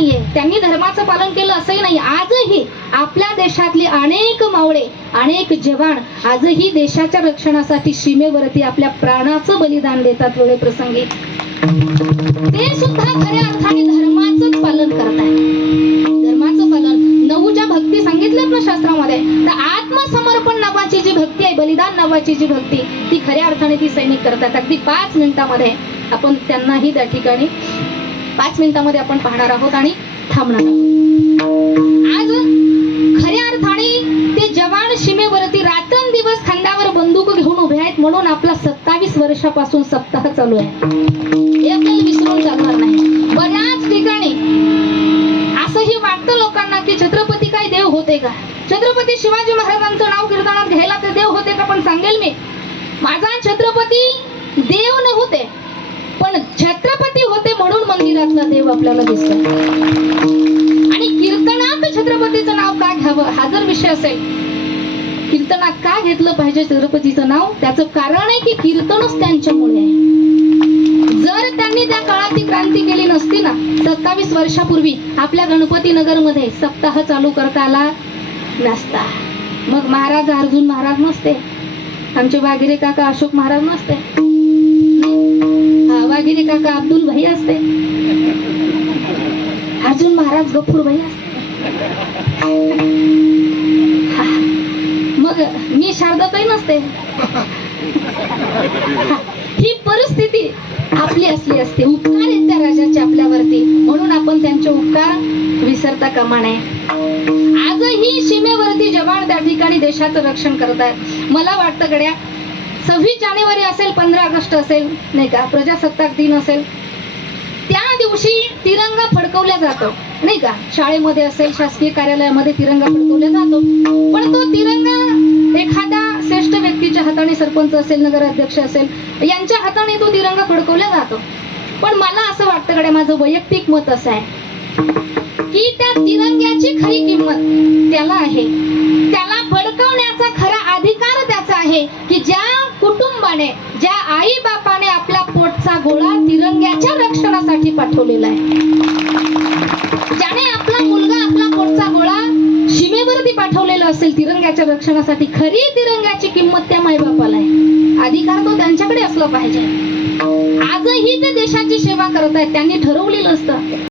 नाहीये. त्यांनी धर्माचं पालन केलं असंही नाही आजही आपल्या देशातले अनेक मावळे अनेक जवान आजही देशाच्या रक्षणासाठी सीमेवरती आपल्या प्राणाचं बलिदान देतात वेळे प्रसंगी. ते सुद्धा खऱ्या अर्थाने धर्माचंच पालन करताय धर्माचं पालन. नऊच्या भक्ती सांगितल्यात ना शास्त्रामध्ये? तर आत्मसमर्पण नावाची जी भक्ती आहे बलिदान नावाची जी भक्ती ती खऱ्या अर्थाने ती सैनिक करतात. अगदी पाच मिनिटामध्ये आपण त्यांनाही त्या ठिकाणी पाच मिनिटामध्ये आपण पाहणार आहोत आणि थांबणार आहोत. आज खऱ्या अर्थाने ते जवान सीमेवरती रात्रंदिवस खांद्यावर बंदूक घेऊन उभे आहेत म्हणून आपला सत्तावीस वर्षापासून सप्ताह चालू आहे. हे आपल्याला विसरून चालणार नाही. बऱ्याच ठिकाणी असंही वाटतं लोकांना की छत्रपती काय देव होते का? छत्रपती शिवाजी महाराजांचं नाव कीर्तनात घ्यायला ते देव होते का? पण सांगेल मी. माझा छत्रपती देव नव्हते पण छत्रपती होते कीर्तनातला देव आपल्याला दिसतो आणि कीर्तनात छत्रपतीचं नाव का घ्यावं? हा जर विषय असेल कीर्तनात का घेतलं पाहिजे छत्रपतीचं नाव? त्याचं कारण आहे की कीर्तनच त्यांच्यामुळे आहे. जर त्यांनी त्या काळाची क्रांती केली नसती ना सत्तावीस वर्षापूर्वी आपल्या गणपती नगरमध्ये सप्ताह चालू करता आला नसता. मग महाराज अर्जुन महाराज नसते. आमचे वागिरे काका अशोक महाराज नसते. वागिरे काका अब्दुल भाई असते. अजून महाराज गफूर भाई मग मी शारदाताई नसते. ही परिस्थिती आपली असली असते. उपकार आहेत त्या राजाचे आपल्यावरती. म्हणून आपण त्यांचे उपकार विसरता कामा नये. आजही सीमेवरती जवान त्या ठिकाणी देशाचं रक्षण करत आहेत मला वाटतं गड्या सव्वीस जानेवारी असेल पंधरा ऑगस्ट असेल नाही का? प्रजासत्ताक दिन असेल. दिवशी तिरंगा फडकवला जातो. नाही का? शाळेमध्ये असेल शासकीय कार्यालयामध्ये तिरंगा फडकवला जातो. पण तो तिरंगा एखाद्या श्रेष्ठ व्यक्तीच्या हाताने सरपंच असेल नगराध्यक्ष असेल यांच्या हाताने तो तिरंगा फडकवला जातो. पण मला असं वाटतं कडे माझं वैयक्तिक मत असं आहे की त्या तिरंग्याची खरी किंमत त्याला आहे. त्याला फडकवण्याचा खरा अधिकार त्याचा आहे की ज्या कुटुंबाने ज्या आई बापाने आपला पोटचा गोळा तिरंग्याच्या रक्षणासाठी पाठवलेला आहे. ज्याने आपला मुलगा आपला पोटचा गोळा सीमेवरती पाठवलेला असेल तिरंग्याच्या रक्षणासाठी खरी तिरंग्याची किंमत त्या मायबापाला आहे. अधिकार तो त्यांच्याकडे असला पाहिजे. आजही ते देशाची सेवा करत आहेत त्यांनी ठरवलेलं असतं.